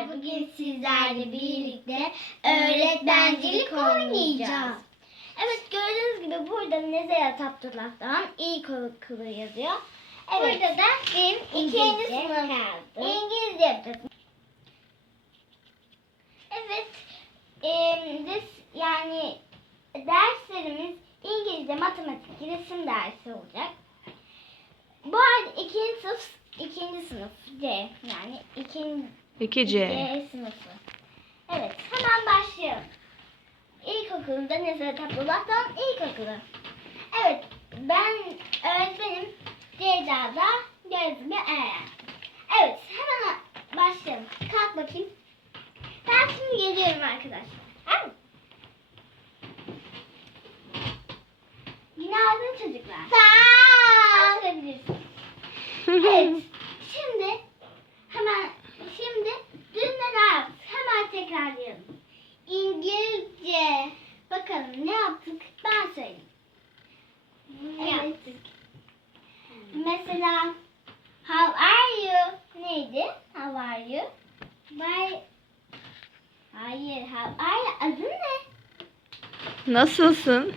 çocuklar bugün sizlerle birlikte öğretmencilik oynayacağız. Evet gördüğünüz gibi burada Nezahat Abdullah'tan ilkokulu yazıyor. Evet. Burada da benim ikinci sınıf İngilizce yapacağız. Evet. em, this- yani derslerimiz İngilizce, matematik, resim dersi olacak. Bu arada ikinci sınıf, ikinci sınıf C yani ikinci 2C. C sınıfı. Evet, hemen başlayalım. İlkokulunda Nezahat Abdullah'tan ilkokulu. Evet, ben öğretmenim Ceyda'da Gözlü Eren. Evet, hemen başlayalım. Kalk bakayım. Ben şimdi geliyorum arkadaşlar. Tamam mı? Günaydın çocuklar. Sağ Oturabilirsin. Evet. Şimdi hemen şimdi dün neler yaptık? Hemen tekrarlayalım. İngilizce. Bakalım ne yaptık? Ben söyleyeyim. Ne yaptık? Mesela how are you? Neydi? How are you? Why? Hayır, how are you? Adın ne? Nasılsın?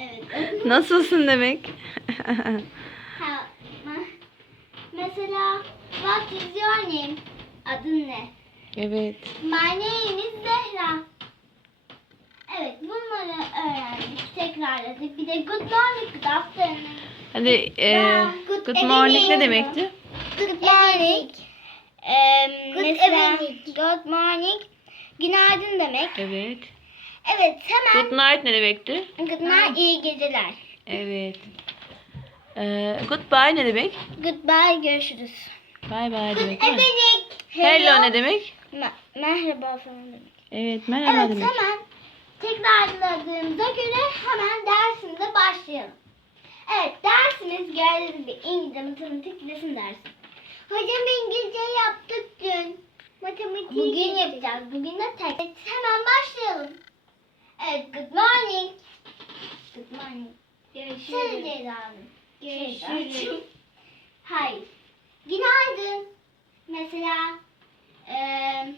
Evet, adın Nasılsın demek? Mesela what is your name? Adın ne? evet. My name is Zehra. Evet bunları öğrendik, tekrarladık. Bir de good morning, good afternoon. Hadi e, good good morning ne demekti? Good morning. Ee, Good mesela evening. good morning, günaydın demek. Evet. Evet hemen Good night ne demekti? good night, iyi geceler. Evet. E, goodbye ne demek? Goodbye, görüşürüz. Bye bye demek değil mi? Evening. Hello ne demek? Me- merhaba falan demek. Evet merhaba Evet demek. hemen tekrarladığımıza göre hemen dersimize başlayalım. Evet dersimiz gördüğünüz gibi İngilizce, matematik, resim dersi. Hocam İngilizce yaptık dün. Matematik Bugün yapacağız. Bugün de tek. Evet, hemen başlayalım. Evet good morning. Good morning. Görüşürüz. Görüşürüz. Hayır. Günaydın. Mesela eee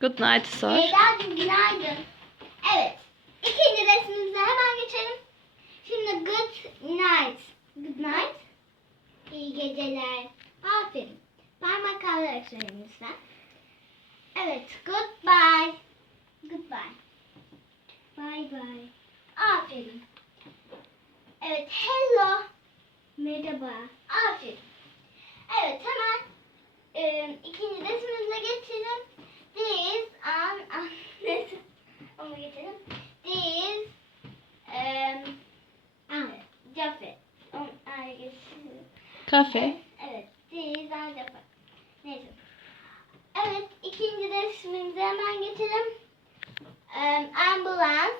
Good night sor. Ceyda'cığım günaydın. Evet. İkinci resmimize hemen geçelim. Şimdi good night. Good night. İyi geceler. Aferin. Parmak kallayarak söyleyin lütfen. Evet. Goodbye. Goodbye. Bye bye. Aferin. Evet. Hello. Merhaba. Aferin. Evet hemen e, ikinci resmimize geçelim. This an an onu geçelim. This um. On ay geçelim. Kafe. Evet. This an Jaffe. Neyse. Evet ikinci resmimize hemen geçelim. Um, ambulans.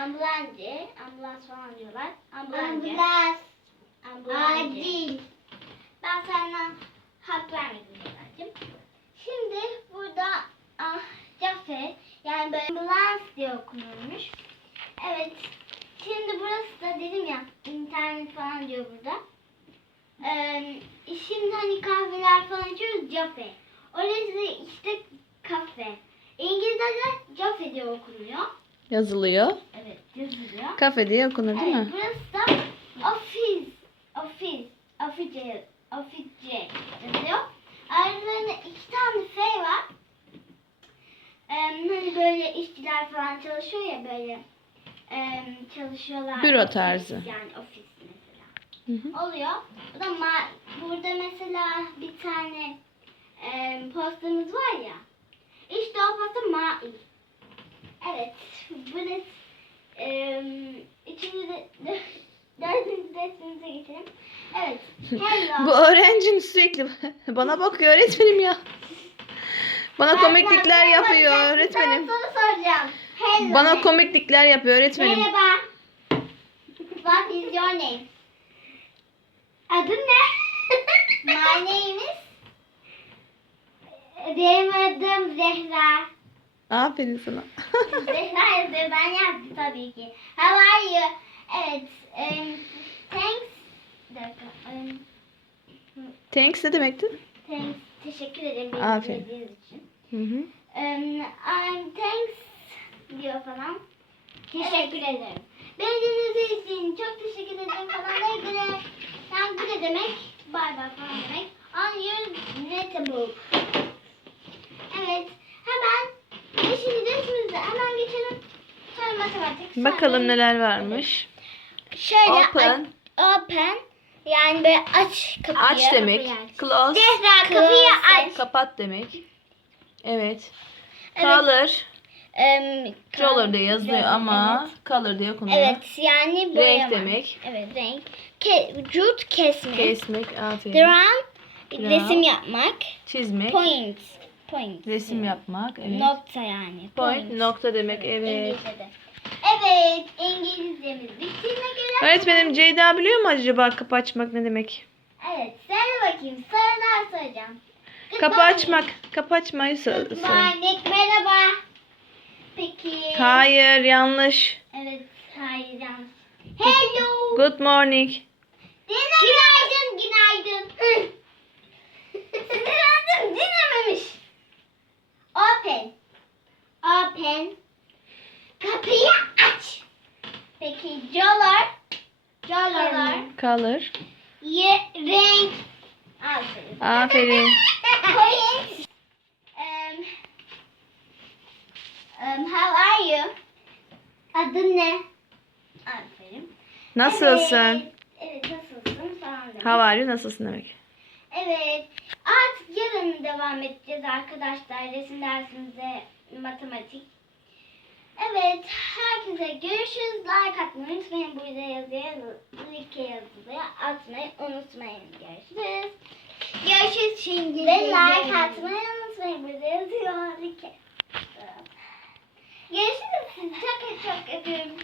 Ambulancı. Ambulans falan diyorlar. Ambulancı. Ambulans. Ambulancı. Acil. Ben senden hak vermedim. Şimdi burada ah, Cafe yani böyle ambulans diye okunuyormuş. Evet. Şimdi burası da dedim ya internet falan diyor burada. Ee, şimdi hani kahveler falan içiyoruz Cafe. Orası işte kafe. İngilizce'de Cafe diye okunuyor. Yazılıyor. Evet yazılıyor. Kafe diye okunur değil Evet, mi? burası da ofis, ofis, ofice, ofice yazıyor. Aralarında iki tane F var. Ee, hani işçiler falan çalışıyor ya böyle ee, çalışıyorlar. Büro tarzı. Yani ofis mesela. Hı hı. Oluyor. Bu da ma- burada mesela bir tane ee, postamız var ya. İşte o posta mail. Evet. Burası ee, üçüncü de, dördüncü dersimize geçelim. Evet. Hello. Bu öğrencin sürekli bana bakıyor öğretmenim ya. Bana komiklikler yapıyor öğretmenim. Ben soru soracağım. Hello. Bana komiklikler yapıyor öğretmenim. Merhaba. What is your name? Adın ne? My name is... Benim adım Zehra. Aferin sana. Zehra yazıyor. Ben yazdım tabii ki. How are you? Evet. Um, thanks. Um, Thanks ne demekti? thanks. Teşekkür ederim Aferin. Hı hı. Um, I'm thanks diyor falan. Teşekkür ederim. Beni dinlediğiniz için çok teşekkür ederim falan. Ne güle. Yani güle demek. Bay bay falan demek. Unreadable. Evet. Hemen beşinci dersimize hemen geçelim. Sonra matematik. sonra- Bakalım neler varmış. Şöyle Open. a- open. Yani böyle aç kapıyı. Aç demek. Kapıyı aç. Close. Zehra kapıyı aç. Kapat demek. Evet. Color. Em, Color diye yazılıyor Evet. ama color diye okunuyor. Evet yani boyama. Renk demek. Evet renk. Ke vücut kesmek. Kesmek. Aferin. Draw. Resim yapmak. Çizmek. Point. Point. Resim yapmak. Evet. Nokta yani. Point. Nokta demek. Evet. İngilizce'de. Evet. İngilizcemiz bittiğine göre. Öğretmenim Ceyda biliyor mu acaba kapı açmak ne demek? Evet. Söyle bakayım. Sorular soracağım. Kapı açmak. Kapı açmayı morning. Merhaba. Peki. Hayır yanlış. Evet. Hayır yanlış. Hello. Good morning. Günaydın, günaydın. Günaydın, dinlememiş. Open. Open. Kapıyı aç. Peki, color. Color. Color. Ye, renk. Aferin. Aferin. Point. Um, um, how are you? Adın ne? Aferin. Nasılsın? Evet, evet nasılsın falan demek. How are you? Nasılsın demek. Evet. Artık yarın devam edeceğiz arkadaşlar. Resim dersimize matematik. Evet. Herkese görüşürüz. Like atmayı unutmayın. Burada yazıya like yazıya atmayı unutmayın. Görüşürüz. Görüşürüz şimdi. Ve like atmayı unutmayın. Burada yazıyor like. Görüşürüz. Çok çok öpüyorum.